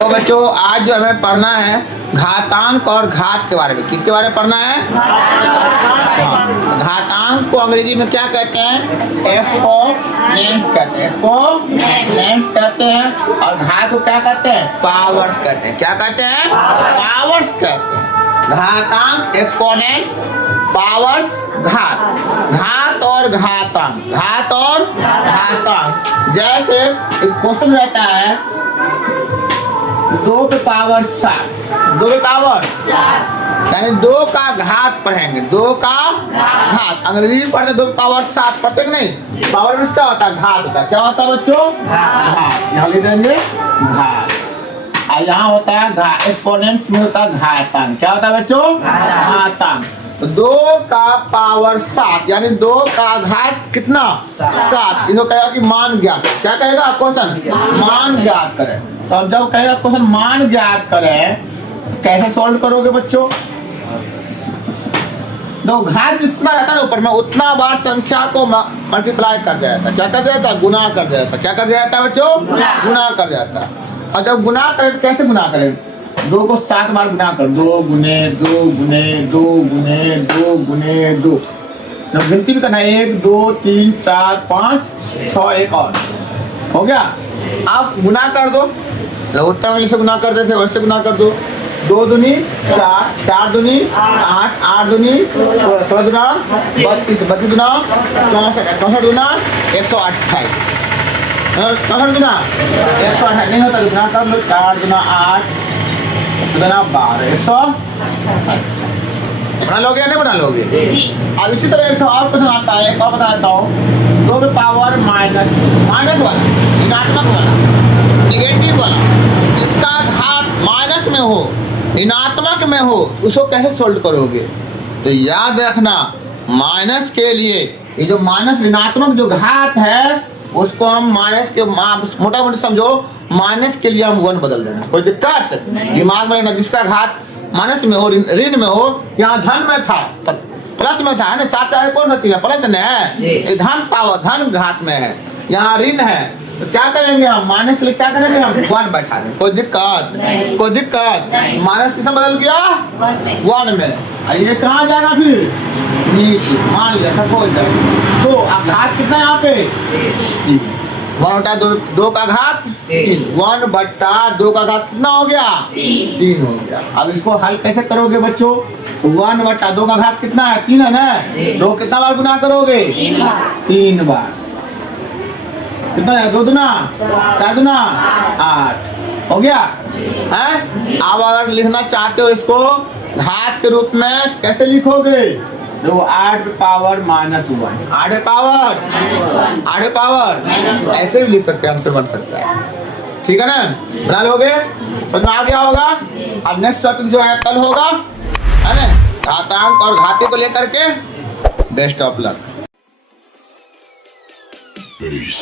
तो बच्चों आज जो हमें पढ़ना है घातांक और घात के बारे में। किसके बारे में पढ़ना है? घातांक को अंग्रेजी में क्या कहते हैं? एक्सपोनेंट्स कहते हैं। एक्सपोनेंट्स कहते हैं। और घात को क्या कहते हैं? पावर्स कहते हैं। क्या कहते हैं? पावर्स कहते हैं। घातांक, एक्सपोनेंट्स, पावर्स, घात। घात और घातांक, घात और घातांक। जैसे एक क्वेश्चन रहता है 2 की पावर 7, 2 की पावर 7 यानी 2 का घात पढ़ेंगे। 2 का घात अंग्रेजी में पढ़ते 2 की पावर 7 पढ़ते कि नहीं? पावर में क्या होता है? घात होता है। क्या होता है बच्चों? घात। यहाँ लिख देंगे घात। और यहाँ होता है घात। एक्सपोनेंट्स में होता है घातांक। क्या होता है बच्चों? घातांक। तो 2 का पावर 7 यानी 2 का घात कितना? 7। इसको कहेगा कि मान ज्ञात। क्या कहेगा क्वेश्चन? मान ज्ञात करें। तो अब जब कहेगा क्वेश्चन मान ज्ञात करें, कैसे सॉल्व करोगे बच्चों? तो घात जितना रहता है ऊपर में उतना बार संख्या को मल्टीप्लाई कर जाता है। क्या कर जाता है? गुना कर जाता है। क्या कर जाता है बच्चों? गुना कर जाता है। और जब गुना करें तो कैसे गुना करें? 2 को 7 बार गुना कर। 2 गुने 2 गुने 2 गुने 2 गुने 2। जब गिनती भी करना है 1 2 3 4 5 6 एक और हो गया। आप गुना कर दो। उत्तर में जैसे गुना करते थे वैसे गुना कर दो। 2 दूनी 4, 4 दूनी 8, 8 दूनी 16, 16 दूना 32, 32 दूना 64, 64 दूना 128, 64 दूना 128 नहीं होता। गुना कर लो। 4 दूना 8 दूना 12, 100 बना लोगे या नहीं बना लोगे? अब इसी तरह एक और क्वेश्चन आता है। एक और बताता हूँ। 2 की पावर माइनस वाला, ऋणात्मक वाला, निगेटिव वाला, इसका घात माइनस में हो, ऋणात्मक में हो, उसको कैसे सोल्व करोगे? तो याद रखना माइनस के लिए ये जो माइनस ऋणात्मक जो घात है उसको हम माइनस के मोटा मोटा समझो माइनस के लिए हम 1 बदल देना। कोई दिक्कत दिमाग में रखना। जिसका घात माइनस में हो, ऋण में हो, यहाँ धन में था प्लस में था ना। 7 का कौन सा चीज है? प्लस है। धन पावर धन घात में है, यहाँ ऋण है। तो क्या करेंगे हम? माइनस के लिए क्या करेंगे? हम 1 बैठा देंगे। कोई दिक्कत? कोई दिक्कत? माइनस किसमें बदल गया? 1 में। ये कहाँ जाएगा फिर? नीचे। मान लिया सपोज तो अब घात कितना है यहाँ पे? 1 बटा 2 का घात 3। 1 बटा 2 का घात कितना हो गया? 3 हो गया। अब इसको हल कैसे करोगे बच्चों? 1 बटा 2 का घात कितना है? 3 है ना। 2 कितना बार गुना करोगे? 3 बार। कितना है? 2 दूना 4 दूना 8 हो गया है। अब अगर लिखना चाहते हो इसको घात के रूप में कैसे लिखोगे? तो 8 पावर माइनस 1, 8 पावर 8 पावर ऐसे भी लिख सकते हैं। आंसर बन सकता है। ठीक है ना? बना लोगे? समझ में आ गया होगा। अब नेक्स्ट टॉपिक जो है कल होगा, है ना? घातांक और घाती को लेकर के। Best of luck. Peace.